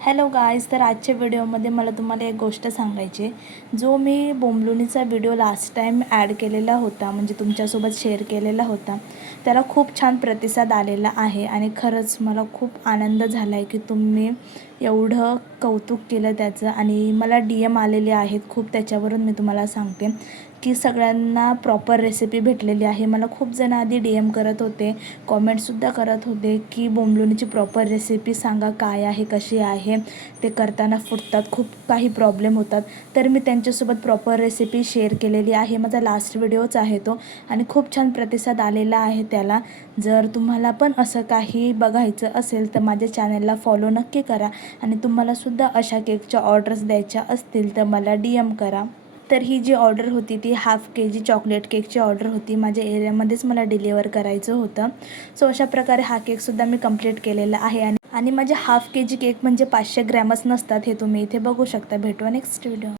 Hello guys, तर आजच्या व्हिडिओमध्ये मला तुम्हाला एक गोष्ट सांगायची आहे. जो मी बोंबलुनीचा व्हिडिओ लास्ट टाईम ॲड केलेला होता, म्हणजे तुमच्यासोबत शेअर केलेला होता, त्याला खूप छान प्रतिसाद आलेला आहे. आणि खरंच मला खूप आनंद झाला आहे की तुम्ही एवढं कौतुक केलं त्याचं. आणि मला DM आलेले आहेत खूप, त्याच्यावरून मी तुम्हाला सांगते की सगळ्यांना प्रॉपर रेसिपी भेटलेली आहे. मला खूप जण आधी DM करत होते, कॉमेंटसुद्धा करत होते की बोंबलुनीची प्रॉपर रेसिपी सांगा, काय आहे, कशी आहे, ते करताना फुटतात, खूप काही प्रॉब्लेम होतात. तर मी त्यांच्यासोबत प्रॉपर रेसिपी शेअर केलेली आहे. माझा लास्ट व्हिडिओच आहे तो, आणि खूप छान प्रतिसाद आलेला आहे त्याला. जर तुम्हाला पण असं काही बघायचं असेल तर माझ्या चॅनलला फॉलो नक्की करा. आणि तुम्हालासुद्धा अशा केकच्या ऑर्डर्स द्यायच्या असतील तर मला DM करा. तर ही जी ऑर्डर होती ती हाफ KG चॉकलेट केकची ऑर्डर होती. माझ्या एरियामध्येच मला डिलिव्हर करायचं होतं. सो अशा प्रकारे हा केकसुद्धा मी कंप्लीट केलेला आहे. आणि माझे हाफ KG केक म्हणजे 500 ग्रॅमच नसतात, हे तुम्ही इथे बघू शकता. भेटू नेक्स्ट व्हिडिओ.